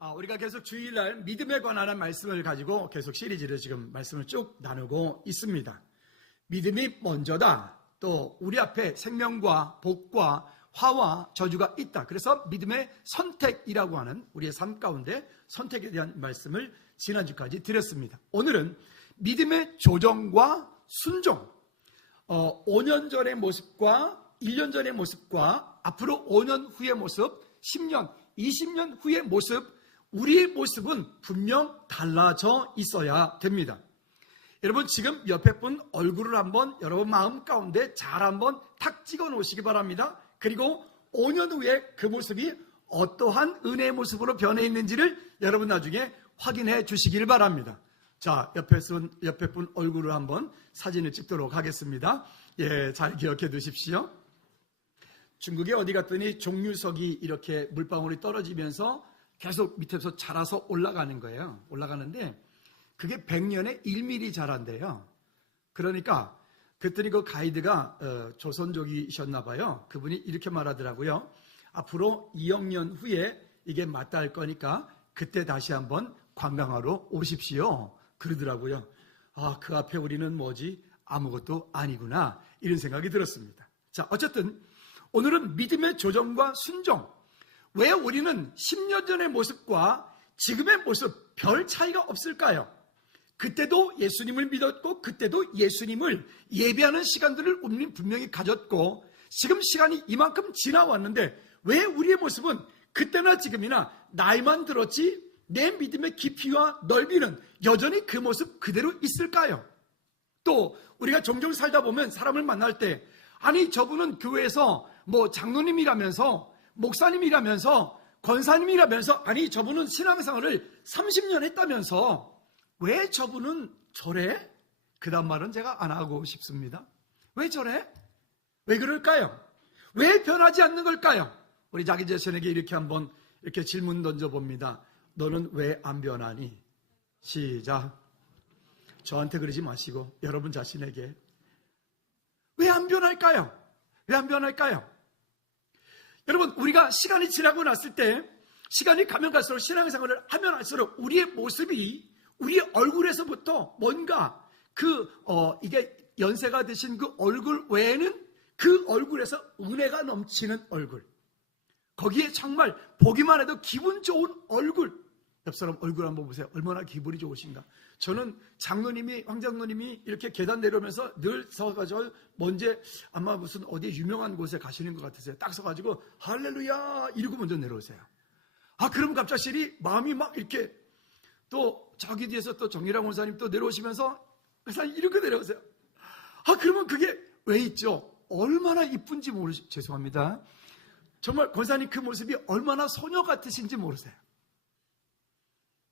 우리가 계속 주일날 믿음에 관한 말씀을 가지고 계속 시리즈로 지금 말씀을 쭉 나누고 있습니다. 믿음이 먼저다. 또 우리 앞에 생명과 복과 화와 저주가 있다. 그래서 믿음의 선택이라고 하는 우리의 삶 가운데 선택에 대한 말씀을 지난주까지 드렸습니다. 오늘은 믿음의 조정과 순종, 5년 전의 모습과 1년 전의 모습과 앞으로 5년 후의 모습, 10년, 20년 후의 모습, 우리의 모습은 분명 달라져 있어야 됩니다. 여러분 지금 옆에 분 얼굴을 한번 여러분 마음 가운데 잘 한번 탁 찍어 놓으시기 바랍니다. 그리고 5년 후에 그 모습이 어떠한 은혜의 모습으로 변해 있는지를 여러분 나중에 확인해 주시길 바랍니다. 자, 옆에 분 얼굴을 한번 사진을 찍도록 하겠습니다. 예, 잘 기억해 두십시오. 중국에 어디 갔더니 종류석이 이렇게 물방울이 떨어지면서 계속 밑에서 자라서 올라가는 거예요. 올라가는데 그게 100년에 1mm 자란대요. 그러니까 그랬더니 그 가이드가 조선족이셨나 봐요. 그분이 이렇게 말하더라고요. 앞으로 2억 년 후에 이게 맞닿을 거니까 그때 다시 한번 관광하러 오십시오. 그러더라고요. 그 앞에 우리는 뭐지? 아무것도 아니구나. 이런 생각이 들었습니다. 자, 어쨌든 오늘은 믿음의 조정과 순종. 왜 우리는 10년 전의 모습과 지금의 모습 별 차이가 없을까요? 그때도 예수님을 믿었고 그때도 예수님을 예배하는 시간들을 우리는 분명히 가졌고 지금 시간이 이만큼 지나왔는데 왜 우리의 모습은 그때나 지금이나 나이만 들었지 내 믿음의 깊이와 넓이는 여전히 그 모습 그대로 있을까요? 또 우리가 종종 살다 보면 사람을 만날 때 아니 저분은 교회에서 뭐 장로님이라면서 목사님이라면서 권사님이라면서 아니 저분은 신앙생활을 30년 했다면서 왜 저분은 저래? 그 다음 말은 제가 안 하고 싶습니다. 왜 저래? 왜 그럴까요? 왜 변하지 않는 걸까요? 우리 자기 자신에게 이렇게 한번 이렇게 질문 던져봅니다. 너는 왜 안 변하니? 시작. 저한테 그러지 마시고 여러분 자신에게 왜 안 변할까요? 왜 안 변할까요? 여러분 우리가 시간이 지나고 났을 때 시간이 가면 갈수록 신앙생활을 하면 할수록 우리의 모습이 우리의 얼굴에서부터 뭔가 이게 연세가 드신 그 얼굴 외에는 그 얼굴에서 은혜가 넘치는 얼굴, 거기에 정말 보기만 해도 기분 좋은 얼굴. 옆 사람 얼굴 한번 보세요. 얼마나 기분이 좋으신가. 저는 황장로님이 이렇게 계단 내려오면서 늘 서가지고 먼저 아마 무슨 어디 유명한 곳에 가시는 것 같으세요. 딱 서가지고 할렐루야 이러고 먼저 내려오세요. 그럼 갑자기 마음이 막 이렇게 또 저기 뒤에서 또 정일환 원사님 또 내려오시면서 이렇게 내려오세요. 그러면 그게 왜 있죠? 얼마나 이쁜지 죄송합니다. 정말 권사님 그 모습이 얼마나 소녀 같으신지 모르세요.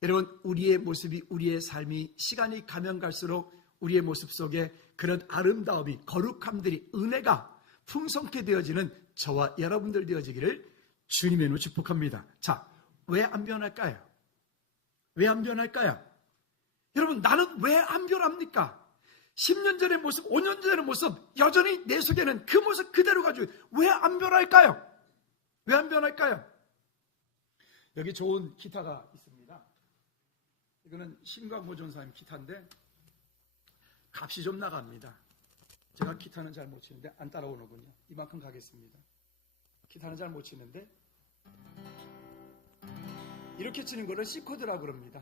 여러분 우리의 모습이 우리의 삶이 시간이 가면 갈수록 우리의 모습 속에 그런 아름다움이 거룩함들이 은혜가 풍성케 되어지는 저와 여러분들 되어지기를 주님의 이름으로 축복합니다. 자, 왜 안 변할까요? 왜 안 변할까요? 여러분 나는 왜 안 변합니까? 10년 전의 모습, 5년 전의 모습 여전히 내 속에는 그 모습 그대로 가지고 왜 안 변할까요? 왜 안 변할까요? 여기 좋은 기타가 있습니다. 이거는 신광호 전사님 기타인데 값이 좀 나갑니다. 제가 기타는 잘 못 치는데 안 따라오는군요. 이만큼 가겠습니다. 기타는 잘 못 치는데 이렇게 치는 거를 C코드라고 그럽니다.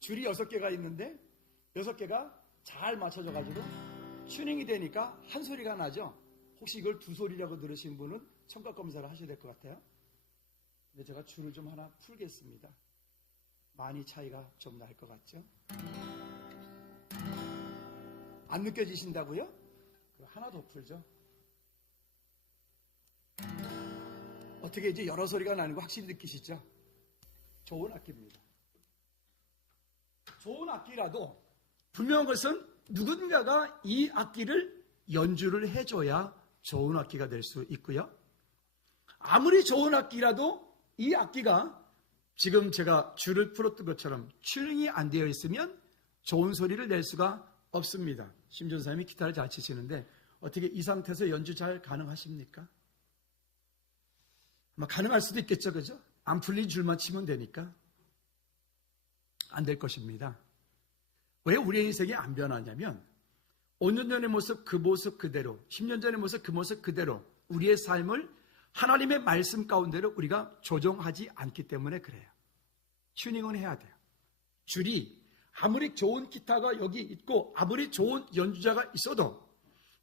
줄이 6개가 있는데 6개가 잘 맞춰져가지고 튜닝이 되니까 한 소리가 나죠. 혹시 이걸 두 소리라고 들으신 분은 청각 검사를 하셔야 될 것 같아요. 근데 제가 줄을 좀 하나 풀겠습니다. 많이 차이가 좀 날 것 같죠? 안 느껴지신다고요? 하나 더 풀죠. 어떻게 이제 여러 소리가 나는 거 확실히 느끼시죠? 좋은 악기입니다. 좋은 악기라도 분명한 것은 누군가가 이 악기를 연주를 해줘야 좋은 악기가 될 수 있고요. 아무리 좋은 악기라도 이 악기가 지금 제가 줄을 풀었던 것처럼 튜닝이 안 되어 있으면 좋은 소리를 낼 수가 없습니다. 심전사님이 기타를 잘 치시는데 어떻게 이 상태에서 연주 잘 가능하십니까? 아마 가능할 수도 있겠죠, 그죠? 안 풀린 줄만 치면 되니까 안 될 것입니다. 왜 우리의 인생이 안 변하냐면 5년 전의 모습 그 모습 그대로, 10년 전의 모습 그 모습 그대로 우리의 삶을 하나님의 말씀 가운데로 우리가 조정하지 않기 때문에 그래요. 튜닝은 해야 돼요. 줄이 아무리 좋은 기타가 여기 있고 아무리 좋은 연주자가 있어도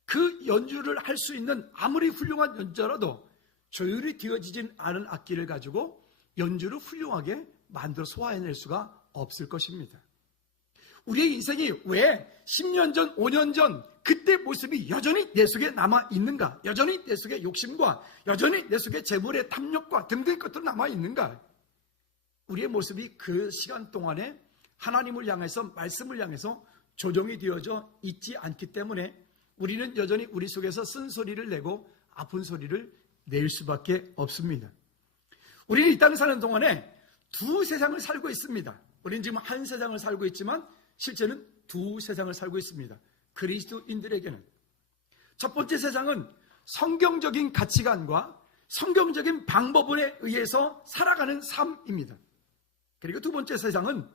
그 연주를 할 수 있는 아무리 훌륭한 연주자라도 조율이 되어지진 않은 악기를 가지고 연주를 훌륭하게 만들어 소화해낼 수가 없을 것입니다. 우리의 인생이 왜 10년 전, 5년 전 그때 모습이 여전히 내 속에 남아있는가? 여전히 내 속에 욕심과 여전히 내 속에 재물의 탐욕과 등등의 것들이 남아있는가? 우리의 모습이 그 시간 동안에 하나님을 향해서 말씀을 향해서 조정이 되어져 있지 않기 때문에 우리는 여전히 우리 속에서 쓴소리를 내고 아픈 소리를 낼 수밖에 없습니다. 우리는 이 땅에 사는 동안에 두 세상을 살고 있습니다. 우리는 지금 한 세상을 살고 있지만 실제는 두 세상을 살고 있습니다. 그리스도인들에게는 첫 번째 세상은 성경적인 가치관과 성경적인 방법에 의해서 살아가는 삶입니다. 그리고 두 번째 세상은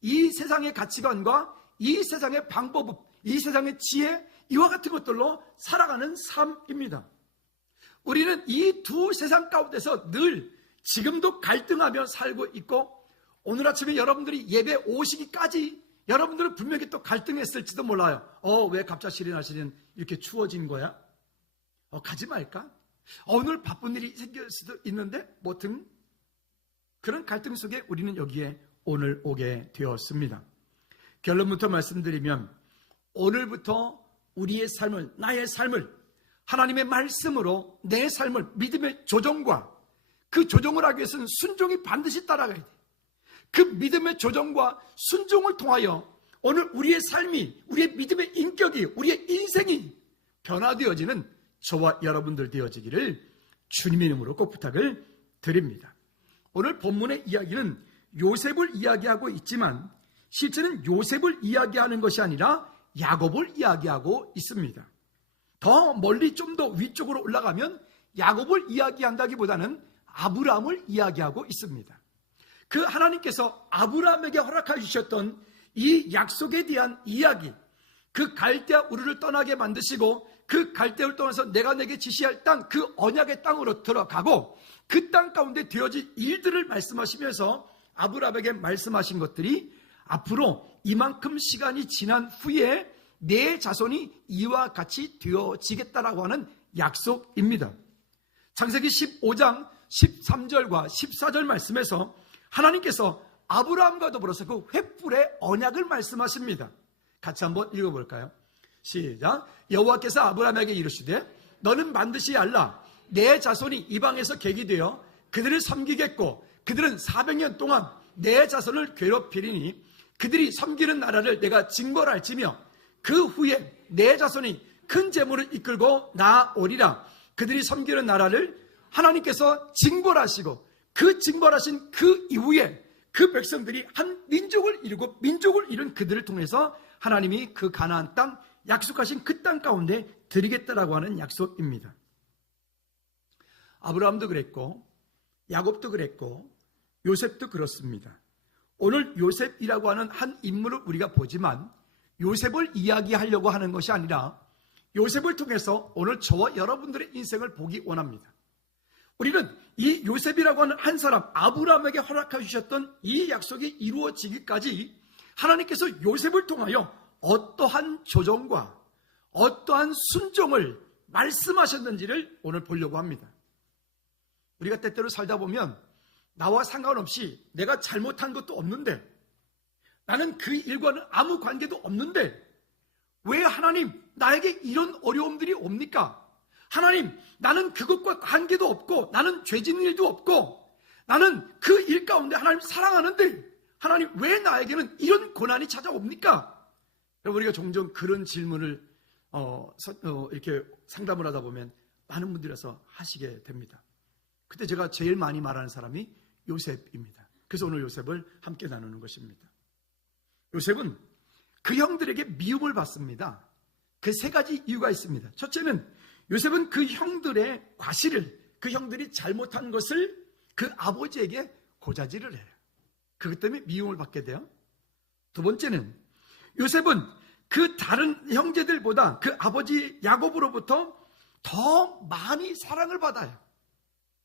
이 세상의 가치관과 이 세상의 방법, 이 세상의 지혜, 이와 같은 것들로 살아가는 삶입니다. 우리는 이 두 세상 가운데서 늘 지금도 갈등하며 살고 있고 오늘 아침에 여러분들이 예배 오시기까지 여러분들은 분명히 또 갈등했을지도 몰라요. 왜 갑작스레 날씨는 이렇게 추워진 거야? 가지 말까? 오늘 바쁜 일이 생길 수도 있는데 뭐 등 그런 갈등 속에 우리는 여기에 오늘 오게 되었습니다. 결론부터 말씀드리면 오늘부터 우리의 삶을, 나의 삶을 하나님의 말씀으로 내 삶을 믿음의 조정과 그 조정을 하기 위해서는 순종이 반드시 따라가야 돼. 그 믿음의 조정과 순종을 통하여 오늘 우리의 삶이, 우리의 믿음의 인격이, 우리의 인생이 변화되어지는 저와 여러분들 되어지기를 주님의 이름으로 꼭 부탁을 드립니다. 오늘 본문의 이야기는 요셉을 이야기하고 있지만 실제는 요셉을 이야기하는 것이 아니라 야곱을 이야기하고 있습니다. 더 멀리 좀 더 위쪽으로 올라가면 야곱을 이야기한다기보다는 아브라함을 이야기하고 있습니다. 그 하나님께서 아브라함에게 허락해 주셨던 이 약속에 대한 이야기, 그 갈대아 우르를 떠나게 만드시고 그 갈대아를 떠나서 내가 내게 지시할 땅, 그 언약의 땅으로 들어가고 그 땅 가운데 되어질 일들을 말씀하시면서 아브라함에게 말씀하신 것들이 앞으로 이만큼 시간이 지난 후에 내 자손이 이와 같이 되어지겠다라고 하는 약속입니다. 창세기 15장 13절과 14절 말씀에서 하나님께서 아브라함과 더불어서 그 횃불의 언약을 말씀하십니다. 같이 한번 읽어볼까요? 시작. 여호와께서 아브라함에게 이르시되 너는 반드시 알라. 내 자손이 이방에서 객이 되어 그들을 섬기겠고 그들은 400년 동안 내 자손을 괴롭히리니 그들이 섬기는 나라를 내가 징벌할지며 그 후에 내 자손이 큰 재물을 이끌고 나오리라. 그들이 섬기는 나라를 하나님께서 징벌하시고 그 징벌하신 그 이후에 그 백성들이 한 민족을 이루고 민족을 이룬 그들을 통해서 하나님이 그 가나안 땅 약속하신 그 땅 가운데 드리겠다라고 하는 약속입니다. 아브라함도 그랬고 야곱도 그랬고 요셉도 그렇습니다. 오늘 요셉이라고 하는 한 인물을 우리가 보지만 요셉을 이야기하려고 하는 것이 아니라 요셉을 통해서 오늘 저와 여러분들의 인생을 보기 원합니다. 우리는 이 요셉이라고 하는 한 사람 아브라함에게 허락해 주셨던 이 약속이 이루어지기까지 하나님께서 요셉을 통하여 어떠한 조정과 어떠한 순종을 말씀하셨는지를 오늘 보려고 합니다. 우리가 때때로 살다 보면 나와 상관없이 내가 잘못한 것도 없는데 나는 그 일과는 아무 관계도 없는데 왜 하나님 나에게 이런 어려움들이 옵니까? 하나님 나는 그것과 관계도 없고 나는 죄 짓는 일도 없고 나는 그 일 가운데 하나님 사랑하는데 하나님 왜 나에게는 이런 고난이 찾아옵니까? 우리가 종종 그런 질문을 이렇게 상담을 하다 보면 많은 분들에서 하시게 됩니다. 그때 제가 제일 많이 말하는 사람이 요셉입니다. 그래서 오늘 요셉을 함께 나누는 것입니다. 요셉은 그 형들에게 미움을 받습니다. 그 세 가지 이유가 있습니다. 첫째는 요셉은 그 형들의 과실을, 그 형들이 잘못한 것을 그 아버지에게 고자질을 해요. 그것 때문에 미움을 받게 돼요. 두 번째는 요셉은 그 다른 형제들보다 그 아버지 야곱으로부터 더 많이 사랑을 받아요.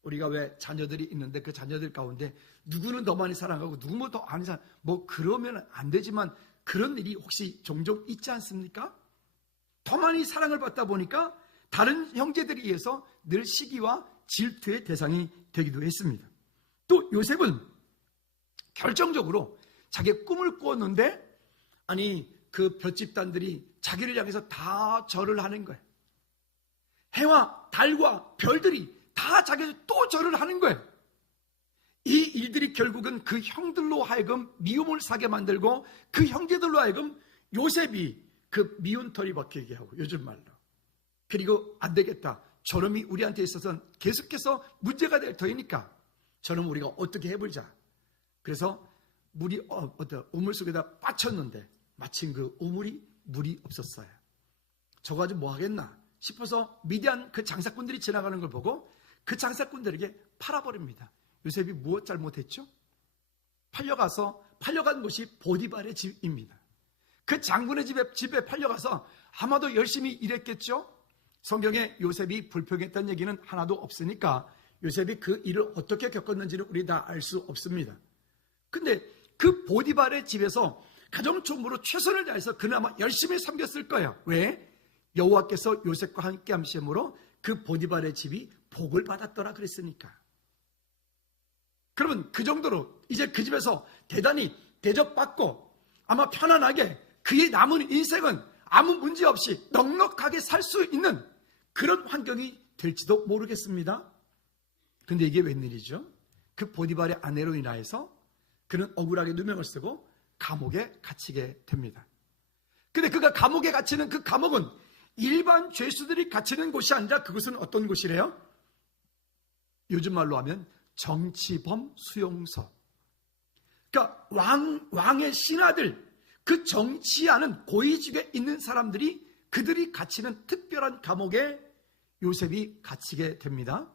우리가 왜 자녀들이 있는데 그 자녀들 가운데 누구는 더 많이 사랑하고 누구는 더 안 사랑, 뭐 그러면 안 되지만 그런 일이 혹시 종종 있지 않습니까? 더 많이 사랑을 받다 보니까 다른 형제들에 의해서 늘 시기와 질투의 대상이 되기도 했습니다. 또 요셉은 결정적으로 자기의 꿈을 꾸었는데 아니 그 별집단들이 자기를 향해서 다 절을 하는 거예요. 해와 달과 별들이 다 자기를 또 절을 하는 거예요. 이 일들이 결국은 그 형들로 하여금 미움을 사게 만들고 그 형제들로 하여금 요셉이 그 미운 털이 박히게 하고 요즘 말로 그리고 안 되겠다. 저놈이 우리한테 있어서는 계속해서 문제가 될 터이니까 저놈 우리가 어떻게 해보자. 그래서 물이 우물 속에다 빠쳤는데 마침 그 우물이 물이 없었어요. 저거 가지고 뭐 하겠나 싶어서 미디안 그 장사꾼들이 지나가는 걸 보고 그 장사꾼들에게 팔아버립니다. 요셉이 무엇 잘못했죠? 팔려간 곳이 보디발의 집입니다. 그 장군의 집에 팔려가서 아마도 열심히 일했겠죠? 성경에 요셉이 불평했다는 얘기는 하나도 없으니까 요셉이 그 일을 어떻게 겪었는지는 우리 다 알 수 없습니다. 근데 그 보디발의 집에서 가정총무로 최선을 다해서 그나마 열심히 섬겼을 거예요. 왜? 여호와께서 요셉과 함께 함심으로 그 보디발의 집이 복을 받았더라 그랬으니까. 그러면 그 정도로 이제 그 집에서 대단히 대접받고 아마 편안하게 그의 남은 인생은 아무 문제 없이 넉넉하게 살 수 있는 그런 환경이 될지도 모르겠습니다. 그런데 이게 웬일이죠? 그 보디발의 아내로 인하여서 그는 억울하게 누명을 쓰고 감옥에 갇히게 됩니다. 근데 그가 감옥에 갇히는 그 감옥은 일반 죄수들이 갇히는 곳이 아니라 그곳은 어떤 곳이래요? 요즘 말로 하면 정치범 수용소. 그러니까 왕의 신하들, 그 정치하는 고위직에 있는 사람들이 그들이 갇히는 특별한 감옥에 요셉이 갇히게 됩니다.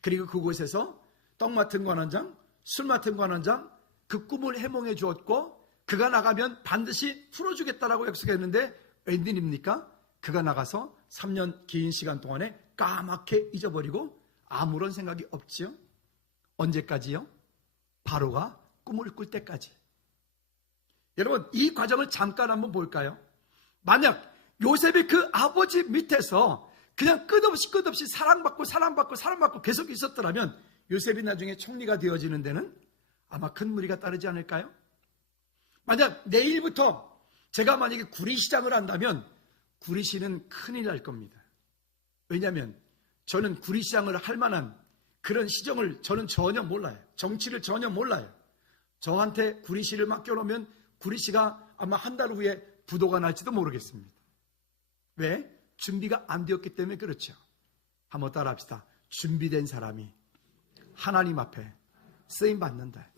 그리고 그곳에서 떡 맡은 관원장, 술 맡은 관원장 그 꿈을 해몽해 주었고 그가 나가면 반드시 풀어주겠다라고 약속했는데 웬일입니까? 그가 나가서 3년 긴 시간 동안에 까맣게 잊어버리고 아무런 생각이 없지요. 언제까지요? 바로가 꿈을 꿀 때까지. 여러분 이 과정을 잠깐 한번 볼까요? 만약 요셉이 그 아버지 밑에서 그냥 끝없이 사랑받고 계속 있었더라면 요셉이 나중에 총리가 되어지는 데는 아마 큰 무리가 따르지 않을까요? 만약 내일부터 제가 만약에 구리시장을 한다면 구리시는 큰일 날 겁니다. 왜냐하면 저는 구리시장을 할 만한 그런 시정을 저는 전혀 몰라요. 정치를 전혀 몰라요. 저한테 구리시를 맡겨놓으면 구리시가 아마 한 달 후에 부도가 날지도 모르겠습니다. 왜? 준비가 안 되었기 때문에 그렇죠. 한번 따라합시다. 준비된 사람이 하나님 앞에 쓰임받는다.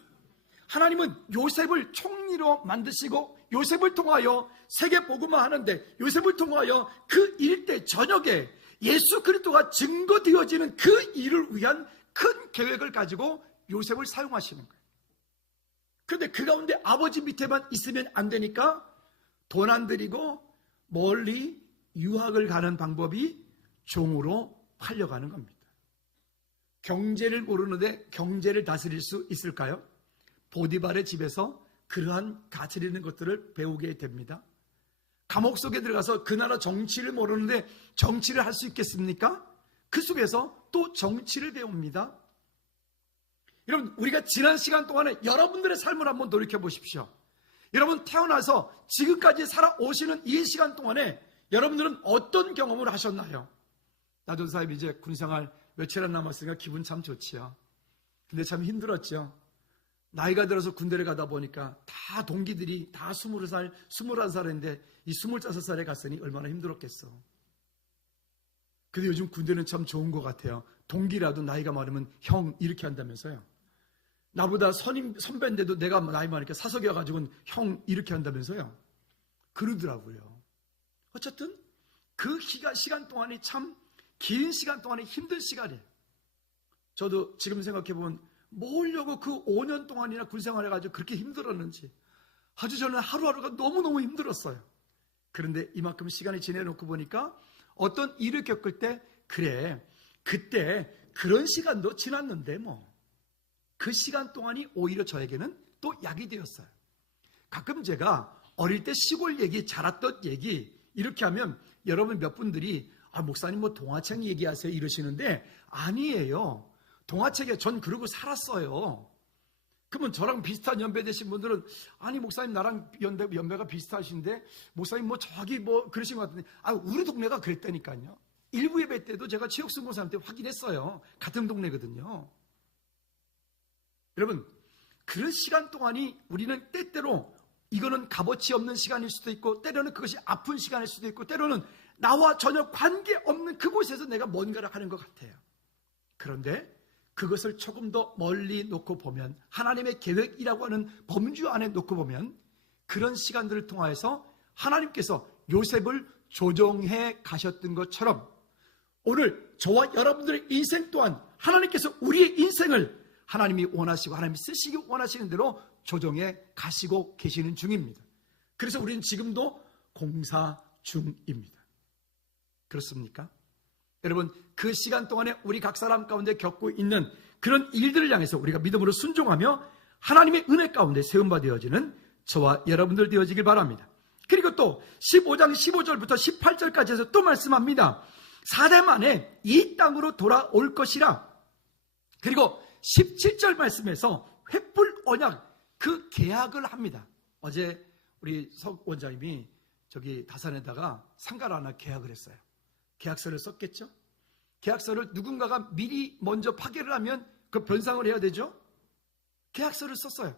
하나님은 요셉을 총리로 만드시고 요셉을 통하여 세계 복음화 하는데 요셉을 통하여 그 일대 저녁에 예수 그리스도가 증거되어지는 그 일을 위한 큰 계획을 가지고 요셉을 사용하시는 거예요. 그런데 그 가운데 아버지 밑에만 있으면 안 되니까 돈 안 들이고 멀리 유학을 가는 방법이 종으로 팔려가는 겁니다. 경제를 모르는데 경제를 다스릴 수 있을까요? 보디발의 집에서 그러한 가치 있는 것들을 배우게 됩니다. 감옥 속에 들어가서 그 나라 정치를 모르는데 정치를 할 수 있겠습니까? 그 속에서 또 정치를 배웁니다. 여러분 우리가 지난 시간 동안에 여러분들의 삶을 한번 돌이켜 보십시오. 여러분 태어나서 지금까지 살아오시는 이 시간 동안에 여러분들은 어떤 경험을 하셨나요? 나도 사실 이제 군생활 며칠 안 남았으니까 기분 참 좋지요. 근데 참 힘들었죠. 나이가 들어서 군대를 가다 보니까 다 동기들이 다 20살, 21살인데 이 25살에 갔으니 얼마나 힘들었겠어. 근데 요즘 군대는 참 좋은 것 같아요. 동기라도 나이가 많으면 형 이렇게 한다면서요. 나보다 선배인데도 내가 나이 많으니까 사석이어가지고는 형 이렇게 한다면서요. 그러더라고요. 어쨌든 그 시간 동안이 참 긴 시간 동안에 힘든 시간이에요. 저도 지금 생각해보면 뭐려고 그 5년 동안이나 군생활 해가지고 그렇게 힘들었는지 아주 저는 하루하루가 너무너무 힘들었어요. 그런데 이만큼 시간이 지내놓고 보니까 어떤 일을 겪을 때 그래 그때 그런 시간도 지났는데 뭐 그 시간 동안이 오히려 저에게는 또 약이 되었어요. 가끔 제가 어릴 때 시골 얘기 자랐던 얘기 이렇게 하면 여러분 몇 분들이 목사님 뭐 동화책 얘기하세요 이러시는데 아니에요. 동화책에 전 그러고 살았어요. 그러면 저랑 비슷한 연배 되신 분들은 아니 목사님 나랑 연배가 비슷하신데 목사님 뭐 저기 뭐 그러신 것 같은데 우리 동네가 그랬다니까요. 일부 예배 때도 제가 체육승고사한테 확인했어요. 같은 동네거든요. 여러분 그런 시간 동안이 우리는 때때로 이거는 값어치 없는 시간일 수도 있고 때로는 그것이 아픈 시간일 수도 있고 때로는 나와 전혀 관계없는 그곳에서 내가 뭔가를 하는 것 같아요. 그런데 그것을 조금 더 멀리 놓고 보면 하나님의 계획이라고 하는 범주 안에 놓고 보면 그런 시간들을 통하여서 하나님께서 요셉을 조정해 가셨던 것처럼 오늘 저와 여러분들의 인생 또한 하나님께서 우리의 인생을 하나님이 원하시고 하나님이 쓰시기 원하시는 대로 조정해 가시고 계시는 중입니다. 그래서 우리는 지금도 공사 중입니다. 그렇습니까? 여러분 그 시간 동안에 우리 각 사람 가운데 겪고 있는 그런 일들을 향해서 우리가 믿음으로 순종하며 하나님의 은혜 가운데 세움바 되어지는 저와 여러분들 되어지길 바랍니다. 그리고 또 15장 15절부터 18절까지 해서 또 말씀합니다. 4대 만에 이 땅으로 돌아올 것이라. 그리고 17절 말씀에서 횃불 언약 그 계약을 합니다. 어제 우리 석 원장님이 저기 다산에다가 상가를 하나 계약을 했어요. 계약서를 썼겠죠? 계약서를 누군가가 미리 먼저 파괴를 하면 그 변상을 해야 되죠? 계약서를 썼어요.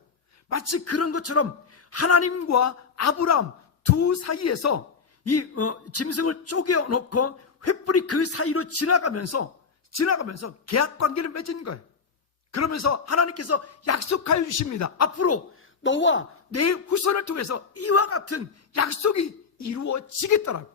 마치 그런 것처럼 하나님과 아브라함 두 사이에서 이 짐승을 쪼개놓고 횃불이 그 사이로 지나가면서 계약 관계를 맺은 거예요. 그러면서 하나님께서 약속하여 주십니다. 앞으로 너와 내 후손을 통해서 이와 같은 약속이 이루어지겠더라고.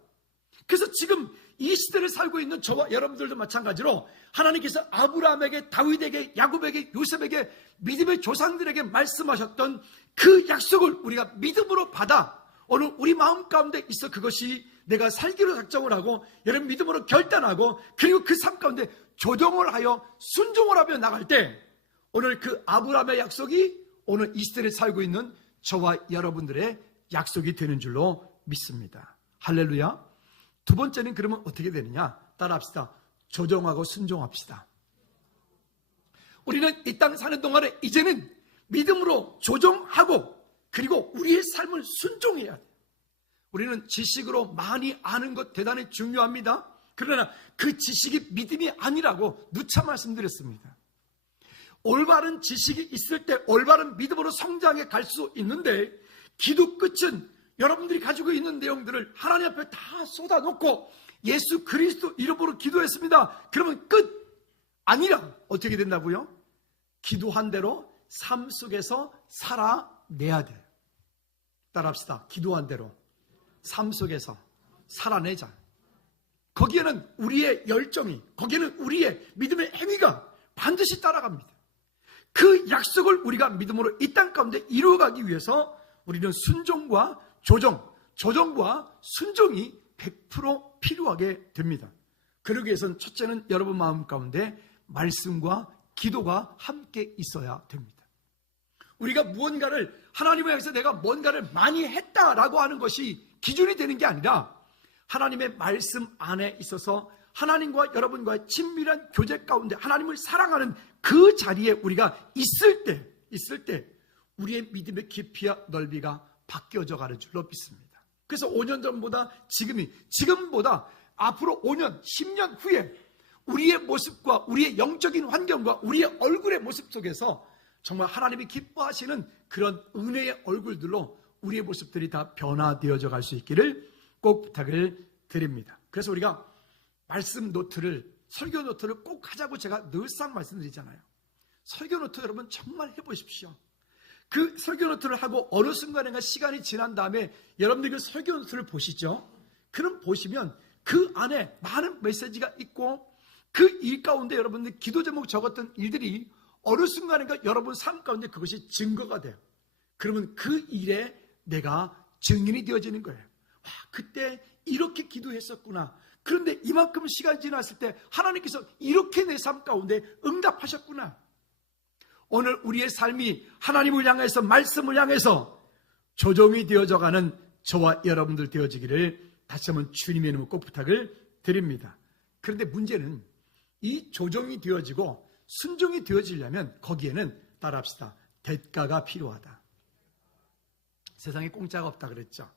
그래서 지금 이 시대를 살고 있는 저와 여러분들도 마찬가지로 하나님께서 아브라함에게, 다윗에게, 야곱에게, 요셉에게, 믿음의 조상들에게 말씀하셨던 그 약속을 우리가 믿음으로 받아 오늘 우리 마음 가운데 있어 그것이 내가 살기로 작정을 하고 여러분 믿음으로 결단하고 그리고 그 삶 가운데 조정을 하여 순종을 하며 나갈 때 오늘 그 아브라함의 약속이 오늘 이 시대를 살고 있는 저와 여러분들의 약속이 되는 줄로 믿습니다. 할렐루야. 두 번째는 그러면 어떻게 되느냐? 따라합시다. 조정하고 순종합시다. 우리는 이 땅 사는 동안에 이제는 믿음으로 조정하고 그리고 우리의 삶을 순종해야 돼요. 우리는 지식으로 많이 아는 것 대단히 중요합니다. 그러나 그 지식이 믿음이 아니라고 누차 말씀드렸습니다. 올바른 지식이 있을 때 올바른 믿음으로 성장해 갈 수 있는데 기도 끝은 여러분들이 가지고 있는 내용들을 하나님 앞에 다 쏟아놓고 예수 그리스도 이름으로 기도했습니다. 그러면 끝! 아니라 어떻게 된다고요? 기도한 대로 삶 속에서 살아내야 돼요. 따라합시다. 기도한 대로 삶 속에서 살아내자. 거기에는 우리의 열정이, 거기에는 우리의 믿음의 행위가 반드시 따라갑니다. 그 약속을 우리가 믿음으로 이 땅 가운데 이루어가기 위해서 우리는 순종과 조정과 순종이 100% 필요하게 됩니다. 그러기 위해서는 첫째는 여러분 마음 가운데 말씀과 기도가 함께 있어야 됩니다. 우리가 무언가를 하나님을 향해서 내가 뭔가를 많이 했다라고 하는 것이 기준이 되는 게 아니라 하나님의 말씀 안에 있어서 하나님과 여러분과의 친밀한 교제 가운데 하나님을 사랑하는 그 자리에 우리가 있을 때 우리의 믿음의 깊이와 넓이가 바뀌어져 가는 줄로 믿습니다. 그래서 5년 전보다 지금보다 앞으로 5년, 10년 후에 우리의 모습과 우리의 영적인 환경과 우리의 얼굴의 모습 속에서 정말 하나님이 기뻐하시는 그런 은혜의 얼굴들로 우리의 모습들이 다 변화되어져 갈 수 있기를 꼭 부탁을 드립니다. 그래서 우리가 말씀 노트를, 설교 노트를 꼭 하자고 제가 늘상 말씀드리잖아요. 설교 노트 여러분 정말 해보십시오. 그 설교 노트를 하고 어느 순간인가 시간이 지난 다음에 여러분들 그 설교 노트를 보시죠. 그럼 보시면 그 안에 많은 메시지가 있고 그 일 가운데 여러분들 기도 제목 적었던 일들이 어느 순간인가 여러분 삶 가운데 그것이 증거가 돼요. 그러면 그 일에 내가 증인이 되어지는 거예요. 와, 그때 이렇게 기도했었구나. 그런데 이만큼 시간이 지났을 때 하나님께서 이렇게 내 삶 가운데 응답하셨구나. 오늘 우리의 삶이 하나님을 향해서, 말씀을 향해서 조정이 되어져가는 저와 여러분들 되어지기를 다시 한번 주님의 이름으로 꼭 부탁을 드립니다. 그런데 문제는 이 조정이 되어지고 순종이 되어지려면 거기에는 따라합시다. 대가가 필요하다. 세상에 공짜가 없다 그랬죠.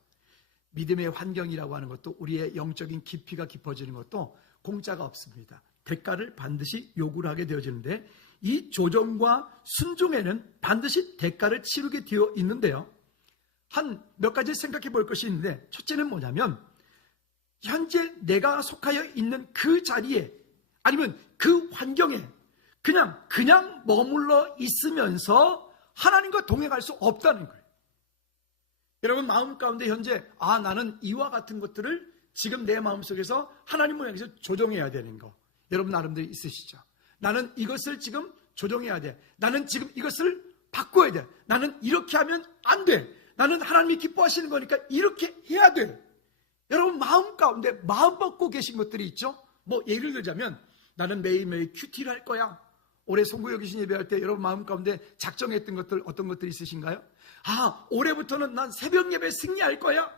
믿음의 환경이라고 하는 것도, 우리의 영적인 깊이가 깊어지는 것도 공짜가 없습니다. 대가를 반드시 요구를 하게 되어지는데, 이 조정과 순종에는 반드시 대가를 치르게 되어 있는데요. 한 몇 가지 생각해 볼 것이 있는데, 첫째는 뭐냐면 현재 내가 속하여 있는 그 자리에, 아니면 그 환경에 그냥 머물러 있으면서 하나님과 동행할 수 없다는 거예요. 여러분 마음 가운데 현재 나는 이와 같은 것들을 지금 내 마음속에서 하나님을 향해서 조정해야 되는 거, 여러분 나름대로 있으시죠? 나는 이것을 지금 조정해야 돼. 나는 지금 이것을 바꿔야 돼. 나는 이렇게 하면 안 돼. 나는 하나님이 기뻐하시는 거니까 이렇게 해야 돼. 여러분 마음 가운데 마음 먹고 계신 것들이 있죠? 뭐 예를 들자면 나는 매일매일 큐티를 할 거야. 올해 송구역 귀신 예배할 때 여러분 마음 가운데 작정했던 것들, 어떤 것들이 있으신가요? 올해부터는 난 새벽 예배 승리할 거야.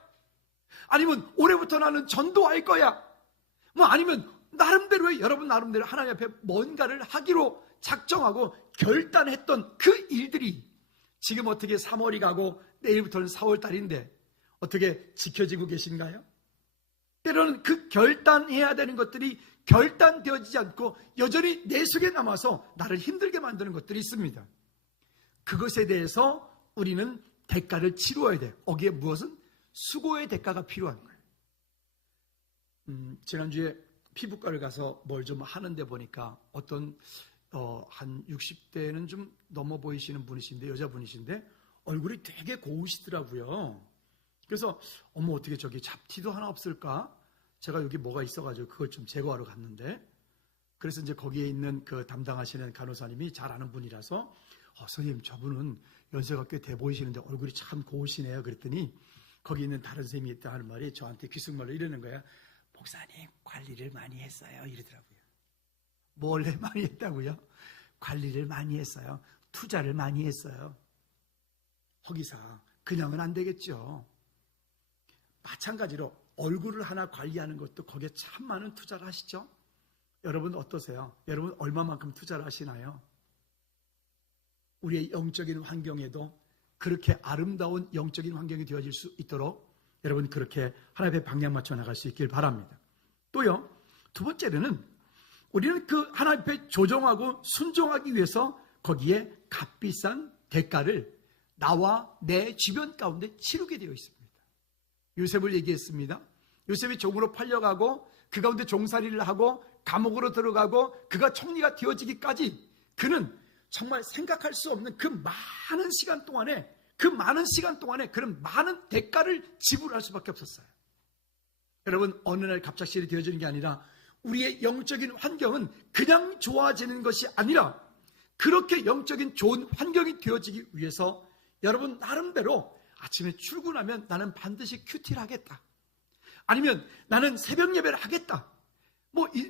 아니면 올해부터 나는 전도할 거야. 뭐 아니면 나름대로의, 여러분 나름대로 하나님 앞에 뭔가를 하기로 작정하고 결단했던 그 일들이 지금 어떻게 3월이 가고 내일부터는 4월 달인데 어떻게 지켜지고 계신가요? 때로는 그 결단해야 되는 것들이 결단되어지지 않고 여전히 내 속에 남아서 나를 힘들게 만드는 것들이 있습니다. 그것에 대해서 우리는 대가를 치루어야 돼요. 거기에 무엇은? 수고의 대가가 필요한 거예요. 지난주에 피부과를 가서 뭘 좀 하는데 보니까 어떤 한 60대는 좀 넘어 보이시는 분이신데, 여자분이신데 얼굴이 되게 고우시더라고요. 그래서 어떻게 저기 잡티도 하나 없을까? 제가 여기 뭐가 있어가지고 그걸 좀 제거하러 갔는데, 그래서 이제 거기에 있는 그 담당하시는 간호사님이 잘 아는 분이라서 선생님 저분은 연세가 꽤 돼 보이시는데 얼굴이 참 고우시네요. 그랬더니 거기 있는 다른 선생님이 있다 하는 말이 저한테 귓속말로 이러는 거야. 목사님 관리를 많이 했어요. 이러더라고요. 뭘 많이 했다고요? 관리를 많이 했어요. 투자를 많이 했어요. 허기사 그냥은 안 되겠죠. 마찬가지로 얼굴을 하나 관리하는 것도 거기에 참 많은 투자를 하시죠? 여러분 어떠세요? 여러분 얼마만큼 투자를 하시나요? 우리의 영적인 환경에도 그렇게 아름다운 영적인 환경이 되어질 수 있도록 여러분 그렇게 하나님의 방향 맞춰 나갈 수 있길 바랍니다. 또요, 두 번째로는 우리는 그 하나님 앞에 조정하고 순종하기 위해서 거기에 값비싼 대가를 나와 내 주변 가운데 치르게 되어 있습니다. 요셉을 얘기했습니다. 요셉이 종으로 팔려가고 그 가운데 종살이를 하고 감옥으로 들어가고 그가 총리가 되어지기까지 그는 정말 생각할 수 없는 그 많은 시간 동안에 그런 많은 대가를 지불할 수밖에 없었어요. 여러분 어느 날 갑작스레 되어지는 게 아니라 우리의 영적인 환경은 그냥 좋아지는 것이 아니라 그렇게 영적인 좋은 환경이 되어지기 위해서 여러분 나름대로 아침에 출근하면 나는 반드시 큐티를 하겠다. 아니면 나는 새벽 예배를 하겠다.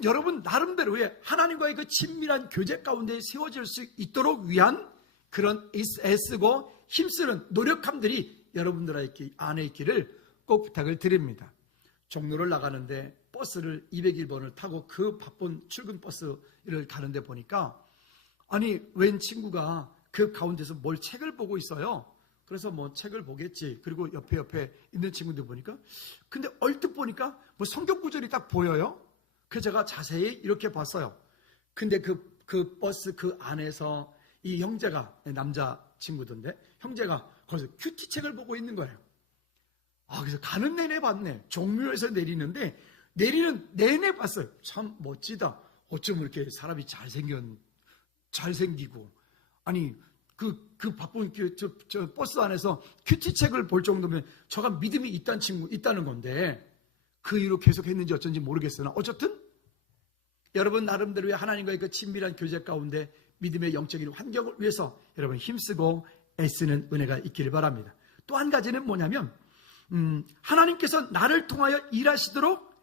여러분 나름대로의 하나님과의 그 친밀한 교제 가운데 세워질 수 있도록 위한 그런 애쓰고 힘쓰는 노력함들이 여러분들 안에 있기를 꼭 부탁을 드립니다. 종로를 나가는데 버스를 201번을 타고 그 바쁜 출근 버스를 가는데 보니까 웬 친구가 그 가운데서 뭘 책을 보고 있어요. 그래서 책을 보겠지. 그리고 옆에 있는 친구들 보니까 근데 얼핏 보니까 성경 구절이 딱 보여요. 그래서 제가 자세히 이렇게 봤어요. 근데 그 버스 그 안에서 이 형제가, 남자 친구던데 형제가 거기서 큐티 책을 보고 있는 거예요. 그래서 가는 내내 봤네. 종묘에서 내리는데 내리는 내내 봤어요. 참 멋지다. 어쩜 이렇게 사람이 잘생기고 그 바쁜 저 버스 안에서 큐티 책을 볼 정도면 저가 믿음이 있다는 건데 그 이후로 계속 했는지 어쩐지 모르겠으나 어쨌든 여러분 나름대로의 하나님과의 그 친밀한 교제 가운데 믿음의 영적인 환경을 위해서 여러분 힘쓰고 애쓰는 은혜가 있기를 바랍니다. 또 한 가지는 뭐냐면 하나님께서 나를 통하여 일하시도록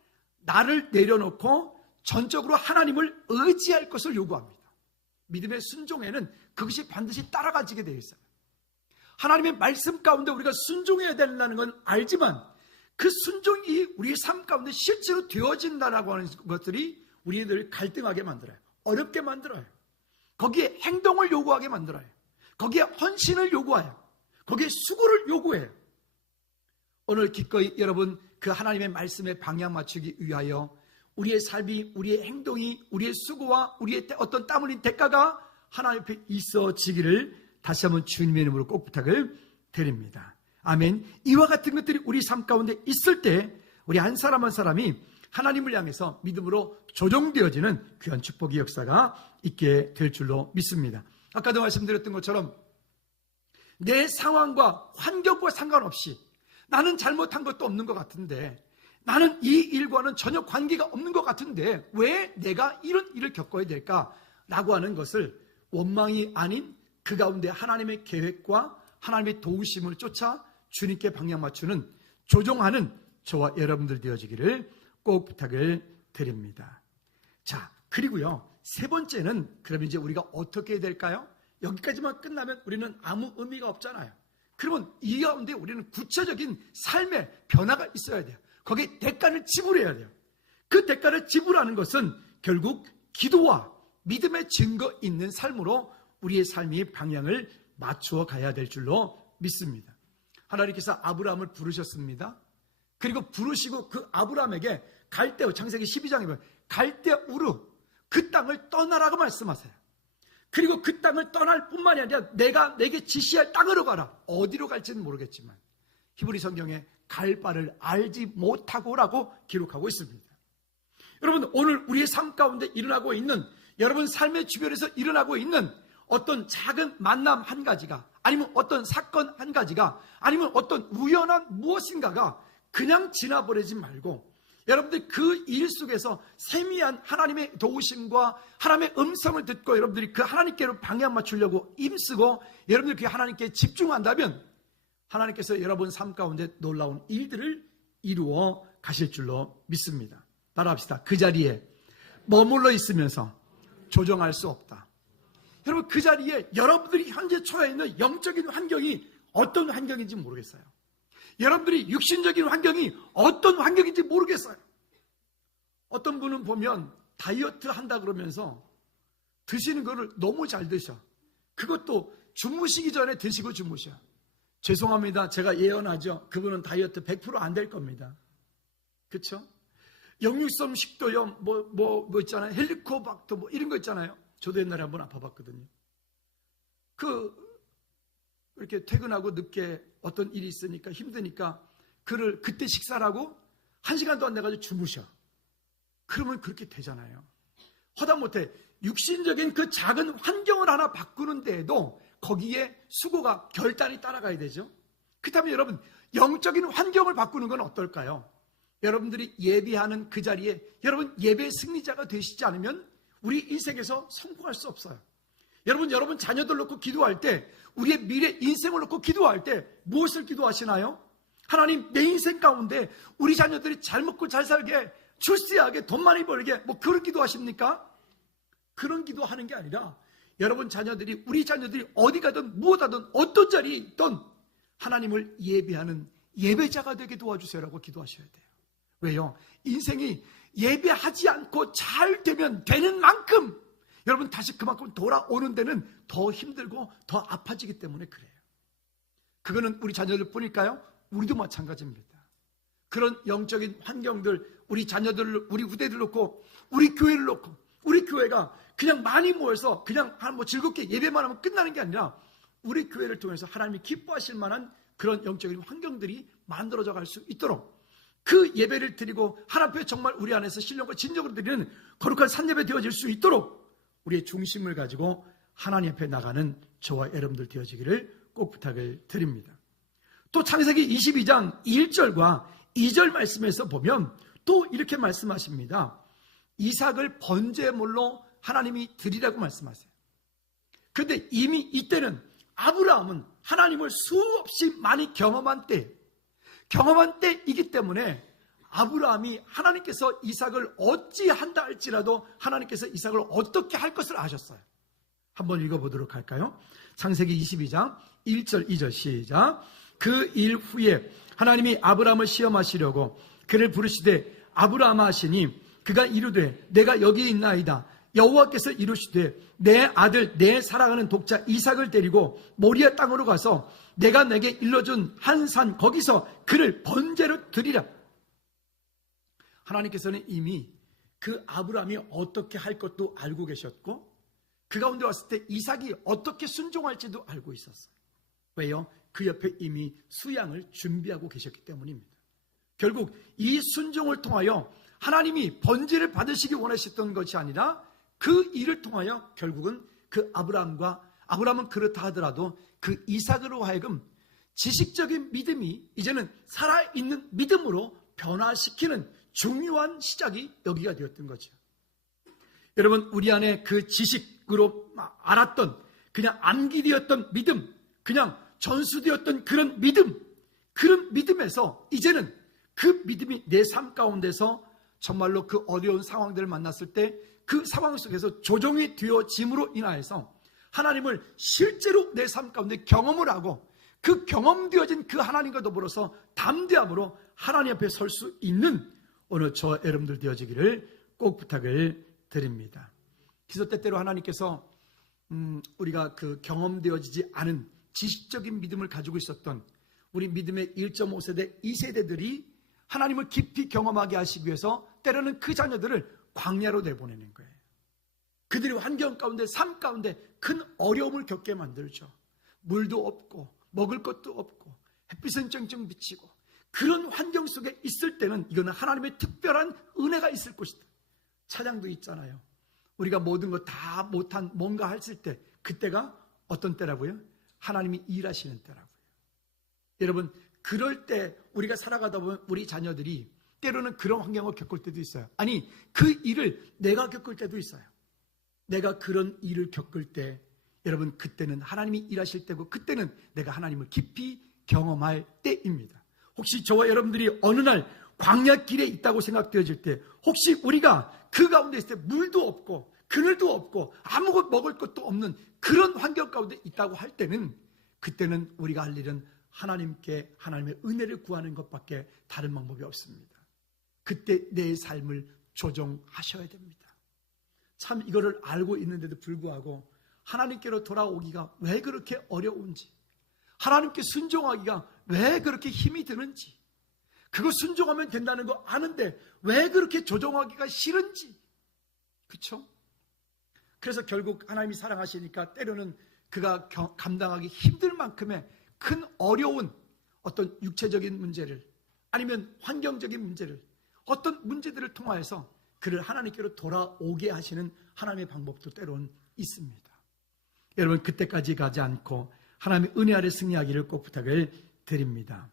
나를 내려놓고 전적으로 하나님을 의지할 것을 요구합니다. 믿음의 순종에는 그것이 반드시 따라가지게 되어 있어요. 하나님의 말씀 가운데 우리가 순종해야 된다는 건 알지만 그 순종이 우리의 삶 가운데 실제로 되어진다라고 하는 것들이 우리들 갈등하게 만들어요. 어렵게 만들어요. 거기에 행동을 요구하게 만들어요. 거기에 헌신을 요구해요. 거기에 수고를 요구해요. 오늘 기꺼이 여러분 그 하나님의 말씀에 방향 맞추기 위하여 우리의 삶이, 우리의 행동이, 우리의 수고와 우리의 어떤 땀 흘린 대가가 하나님 앞에 있어지기를 다시 한번 주님의 이름으로 꼭 부탁을 드립니다. 아멘. 이와 같은 것들이 우리 삶 가운데 있을 때 우리 한 사람 한 사람이 하나님을 향해서 믿음으로 조정되어지는 귀한 축복의 역사가 있게 될 줄로 믿습니다. 아까도 말씀드렸던 것처럼 내 상황과 환경과 상관없이 나는 잘못한 것도 없는 것 같은데, 나는 이 일과는 전혀 관계가 없는 것 같은데 왜 내가 이런 일을 겪어야 될까라고 하는 것을 원망이 아닌 그 가운데 하나님의 계획과 하나님의 도우심을 쫓아 주님께 방향 맞추는, 조종하는 저와 여러분들 되어지기를 꼭 부탁을 드립니다. 자, 그리고요, 세 번째는 그럼 이제 우리가 어떻게 해야 될까요? 여기까지만 끝나면 우리는 아무 의미가 없잖아요. 그러면 이 가운데 우리는 구체적인 삶의 변화가 있어야 돼요. 거기에 대가를 지불해야 돼요. 그 대가를 지불하는 것은 결국 기도와 믿음의 증거 있는 삶으로 우리의 삶이 방향을 맞추어 가야 될 줄로 믿습니다. 하나님께서 아브라함을 부르셨습니다. 그리고 부르시고 그 아브라함에게 갈대, 창세기 12장에 보면 갈대 우르 그 땅을 떠나라고 말씀하세요. 그리고 그 땅을 떠날 뿐만이 아니라 내가 내게 지시할 땅으로 가라. 어디로 갈지는 모르겠지만 히브리 성경에 갈 바를 알지 못하고라고 기록하고 있습니다. 여러분, 오늘 우리의 삶 가운데 일어나고 있는, 여러분 삶의 주변에서 일어나고 있는 어떤 작은 만남 한 가지가, 아니면 어떤 사건 한 가지가, 아니면 어떤 우연한 무엇인가가 그냥 지나버리지 말고 여러분들 그 일 속에서 세미한 하나님의 도우심과 하나님의 음성을 듣고 여러분들이 그 하나님께로 방향 맞추려고 힘쓰고 여러분들이 그 하나님께 집중한다면 하나님께서 여러분 삶 가운데 놀라운 일들을 이루어 가실 줄로 믿습니다. 따라합시다. 그 자리에 머물러 있으면서 조정할 수 없다. 여러분, 그 자리에 여러분들이 현재 처해 있는 영적인 환경이 어떤 환경인지 모르겠어요. 여러분들이 육신적인 환경이 어떤 환경인지 모르겠어요. 어떤 분은 보면 다이어트 한다 그러면서 드시는 거를 너무 잘 드셔. 그것도 주무시기 전에 드시고 주무셔. 죄송합니다. 제가 예언하죠. 그분은 다이어트 100% 안 될 겁니다. 그렇죠? 역류성 식도염 뭐 있잖아요. 헬리코박터 뭐 이런 거 있잖아요. 저도 옛날에 한번 아파봤거든요. 이렇게 퇴근하고 늦게 어떤 일이 있으니까 힘드니까 그때 식사를 하고 1시간 동안 내가지고 주무셔. 그러면 그렇게 되잖아요. 허다못해 육신적인 그 작은 환경을 하나 바꾸는 데에도 거기에 수고가 결단이 따라가야 되죠. 그렇다면 여러분, 영적인 환경을 바꾸는 건 어떨까요? 여러분들이 예배하는 그 자리에 여러분 예배 승리자가 되시지 않으면 우리 인생에서 성공할 수 없어요. 여러분 자녀들 놓고 기도할 때, 우리의 미래 인생을 놓고 기도할 때 무엇을 기도하시나요? 하나님, 내 인생 가운데 우리 자녀들이 잘 먹고 잘 살게, 출세하게, 돈 많이 벌게, 뭐 그런 기도하십니까? 그런 기도하는 게 아니라 여러분 자녀들이, 우리 자녀들이 어디 가든 무엇하든 어떤 자리에 있든 하나님을 예배하는 예배자가 되게 도와주세요라고 기도하셔야 돼요. 왜요? 인생이 예배하지 않고 잘 되면 되는 만큼 여러분 다시 그만큼 돌아오는 데는 더 힘들고 더 아파지기 때문에 그래요. 그거는 우리 자녀들 뿐일까요? 우리도 마찬가지입니다. 그런 영적인 환경들, 우리 자녀들을, 우리 후대들 놓고, 우리 교회를 놓고, 우리 교회가 그냥 많이 모여서 그냥 뭐 즐겁게 예배만 하면 끝나는 게 아니라 우리 교회를 통해서 하나님이 기뻐하실 만한 그런 영적인 환경들이 만들어져 갈 수 있도록, 그 예배를 드리고 하나님 앞에 정말 우리 안에서 신령과 진정으로 드리는 거룩한 산예배 되어질 수 있도록 우리의 중심을 가지고 하나님 앞에 나가는 저와 여러분들 되어지기를 꼭 부탁을 드립니다. 또 창세기 22장 1절과 2절 말씀에서 보면 또 이렇게 말씀하십니다. 이삭을 번제물로 하나님이 드리라고 말씀하세요. 그런데 이미 이때는 아브라함은 하나님을 수없이 많이 경험한 때이기 때문에 아브라함이 하나님께서 이삭을 어찌한다 할지라도 하나님께서 이삭을 어떻게 할 것을 아셨어요. 한번 읽어보도록 할까요? 창세기 22장 1절 2절 시작. 그 일 후에 하나님이 아브라함을 시험하시려고 그를 부르시되 아브라함아 하시니 그가 이르되 내가 여기 있나이다. 여호와께서 이르시되 내 아들 내 사랑하는 독자 이삭을 데리고 모리아 땅으로 가서 내가 내게 일러준 한 산 거기서 그를 번제로 드리라. 하나님께서는 이미 그 아브라함이 어떻게 할 것도 알고 계셨고 그 가운데 왔을 때 이삭이 어떻게 순종할지도 알고 있었어요. 왜요? 그 옆에 이미 수양을 준비하고 계셨기 때문입니다. 결국 이 순종을 통하여 하나님이 번제를 받으시기 원하셨던 것이 아니라 그 일을 통하여 결국은 그 아브라함은 그렇다 하더라도 그 이삭으로 하여금 지식적인 믿음이 이제는 살아있는 믿음으로 변화시키는 중요한 시작이 여기가 되었던 거죠. 여러분, 우리 안에 그 지식으로 알았던 그냥 암기되었던 믿음, 그냥 전수되었던 그런 믿음에서 이제는 그 믿음이 내 삶 가운데서 정말로 그 어려운 상황들을 만났을 때 그 상황 속에서 조정이 되어짐으로 인하여서 하나님을 실제로 내 삶 가운데 경험을 하고 그 경험되어진 그 하나님과 더불어서 담대함으로 하나님 앞에 설 수 있는 오늘 저 여러분들 되어지기를 꼭 부탁을 드립니다. 그래서 때때로 하나님께서 우리가 그 경험되어지지 않은 지식적인 믿음을 가지고 있었던 우리 믿음의 1.5세대, 2세대들이 하나님을 깊이 경험하게 하시기 위해서 때로는 그 자녀들을 광야로 내보내는 거예요. 그들의 환경 가운데, 삶 가운데 큰 어려움을 겪게 만들죠. 물도 없고 먹을 것도 없고 햇빛은 쨍쨍 비치고 그런 환경 속에 있을 때는 이거는 하나님의 특별한 은혜가 있을 것이다. 찬양도 있잖아요. 우리가 모든 거 다 못한 뭔가 했을 때 그때가 어떤 때라고요? 하나님이 일하시는 때라고요. 여러분, 그럴 때 우리가 살아가다 보면 우리 자녀들이 때로는 그런 환경을 겪을 때도 있어요. 아니, 그 일을 내가 겪을 때도 있어요. 내가 그런 일을 겪을 때 여러분, 그때는 하나님이 일하실 때고 그때는 내가 하나님을 깊이 경험할 때입니다. 혹시 저와 여러분들이 어느 날 광야길에 있다고 생각되어질 때 혹시 우리가 그 가운데 있을 때 물도 없고 그늘도 없고 아무것도 먹을 것도 없는 그런 환경 가운데 있다고 할 때는 그때는 우리가 할 일은 하나님께 하나님의 은혜를 구하는 것밖에 다른 방법이 없습니다. 그때 내 삶을 조정하셔야 됩니다. 참 이거를 알고 있는데도 불구하고 하나님께로 돌아오기가 왜 그렇게 어려운지, 하나님께 순종하기가 왜 그렇게 힘이 드는지, 그거 순종하면 된다는 거 아는데 왜 그렇게 조정하기가 싫은지, 그렇죠? 그래서 결국 하나님이 사랑하시니까 때로는 그가 감당하기 힘들 만큼의 큰 어려운 어떤 육체적인 문제를 아니면 환경적인 문제를 어떤 문제들을 통하여서 그를 하나님께로 돌아오게 하시는 하나님의 방법도 때로는 있습니다. 여러분, 그때까지 가지 않고 하나님의 은혜 아래 승리하기를 꼭 부탁을 드립니다.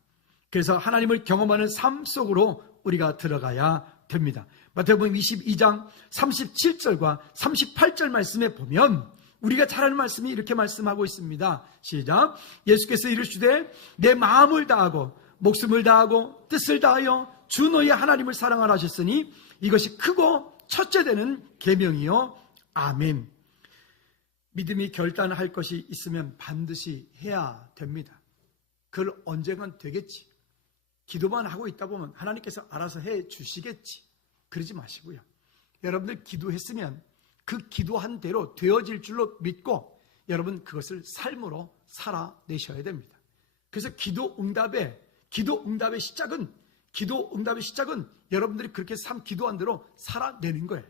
그래서 하나님을 경험하는 삶 속으로 우리가 들어가야 됩니다. 마태복음 22장 37절과 38절 말씀에 보면 우리가 잘 아는 말씀이 이렇게 말씀하고 있습니다. 시작. 예수께서 이르시되 내 마음을 다하고 목숨을 다하고 뜻을 다하여 주 너희 하나님을 사랑하라 하셨으니 이것이 크고 첫째 되는 계명이요. 아멘. 믿음이 결단할 것이 있으면 반드시 해야 됩니다. 그걸 언젠간 되겠지. 기도만 하고 있다 보면 하나님께서 알아서 해 주시겠지. 그러지 마시고요. 여러분들 기도했으면 그 기도한 대로 되어질 줄로 믿고 여러분 그것을 삶으로 살아내셔야 됩니다. 그래서 기도 응답의 시작은 여러분들이 그렇게 기도한 대로 살아내는 거예요.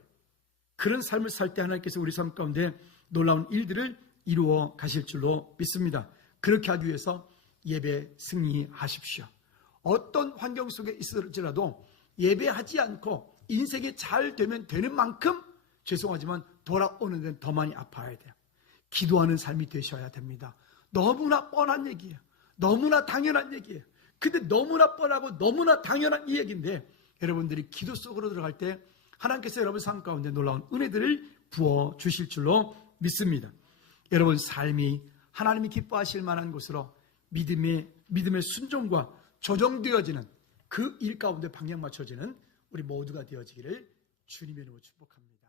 그런 삶을 살 때 하나님께서 우리 삶 가운데 놀라운 일들을 이루어 가실 줄로 믿습니다. 그렇게 하기 위해서 예배 승리하십시오. 어떤 환경 속에 있을지라도 예배하지 않고 인생이 잘 되면 되는 만큼 죄송하지만 돌아오는 데는 더 많이 아파야 돼요. 기도하는 삶이 되셔야 됩니다. 너무나 뻔한 얘기예요. 너무나 당연한 얘기예요. 근데 너무나 뻔하고 너무나 당연한 이 얘기인데 여러분들이 기도 속으로 들어갈 때 하나님께서 여러분 삶 가운데 놀라운 은혜들을 부어주실 줄로 믿습니다. 여러분 삶이 하나님이 기뻐하실 만한 곳으로 믿음의 순종과 조정되어지는 그 일 가운데 방향 맞춰지는 우리 모두가 되어지기를 주님의 이름으로 축복합니다.